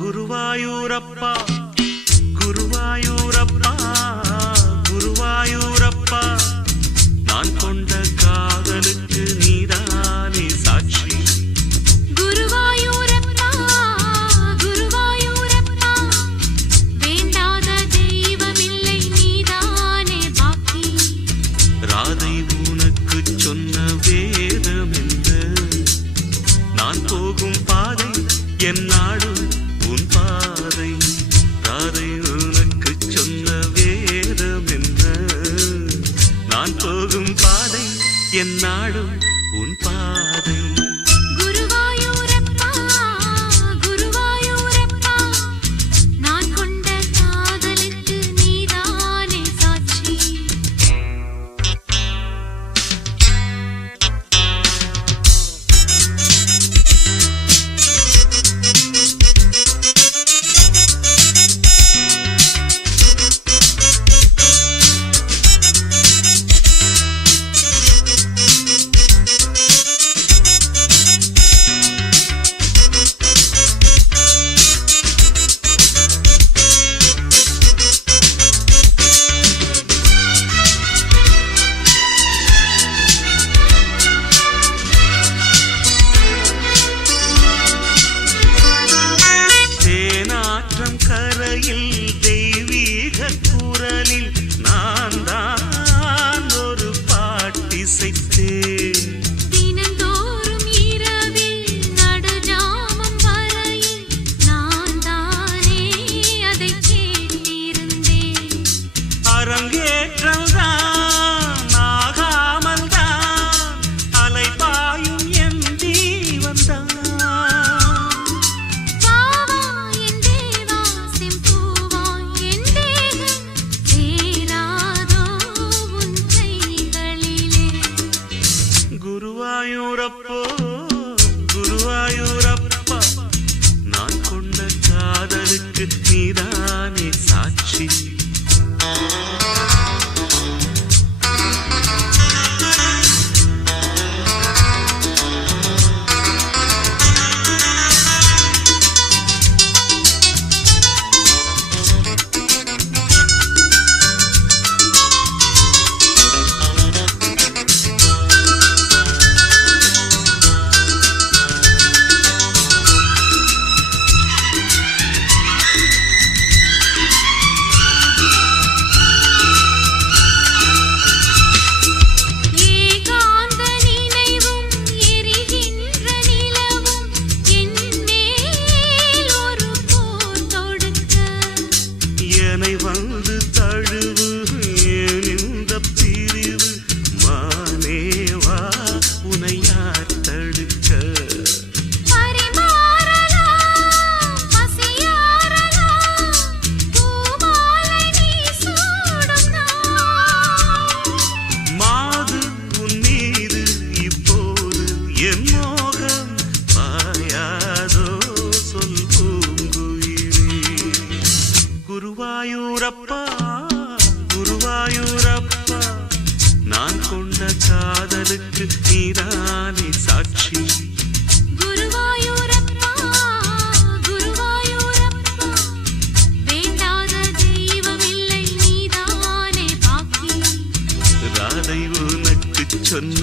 குருவாயூரப்பா குருவாயூரப்பா குருவாயூரப்பா நான் கொண்ட காதலுக்கு நீதானே சாட்சி. குருவாயூரப்பா குருவாயூரப்பா வேண்டாத தெய்வமில்லை நீதானே பாக்கி. ராதை உனக்கு சொன்ன வேதம் என்ன? நான் போகும் பாதை என் நாடு உன் பாதை. ராதை உனக்கு சொன்ன வேதம் என்ன? நான் போகும் பாதை என் நாடு உன் பாதை. குருவாயூரப்பா குருவாயூரப்பா நான் கொண்ட காதலுக்கு நீதானே சாட்சி. கரையில் தெய்வீக குரலில் நான் தான் ஒரு பாட்டிசைத்தேன். தினந்தோறும் இரவில் நடுஜாமம் வரையில் நான் தானே அதை கேட்டிருந்தேன். அரங்கேற்றம் தான் ஆகாமல் தான் அலைபாயும் என் ஜீவன் தான். குருவாயூரப்போ குருவாயூரப்பா நான் கொண்ட காதலுக்கு நீதானே சாட்சி. வந்து தழுவு இந்த பிரிவு மானேவா உனை யார் தடுக்க? மாது உன் மீது இப்போது என் மோகம் பாயாதோ சொல் பூங்குயிலே. குருவாயூரப்பா குருவாயூரப்பா நான் கொண்ட காதலுக்கு நீதானே சாட்சி. குருவாயூரப்பா குருவாயூரப்பா வேண்டாத தெய்வமில்லை நீதானே பாக்கி. ராதை உனக்கு சொன்ன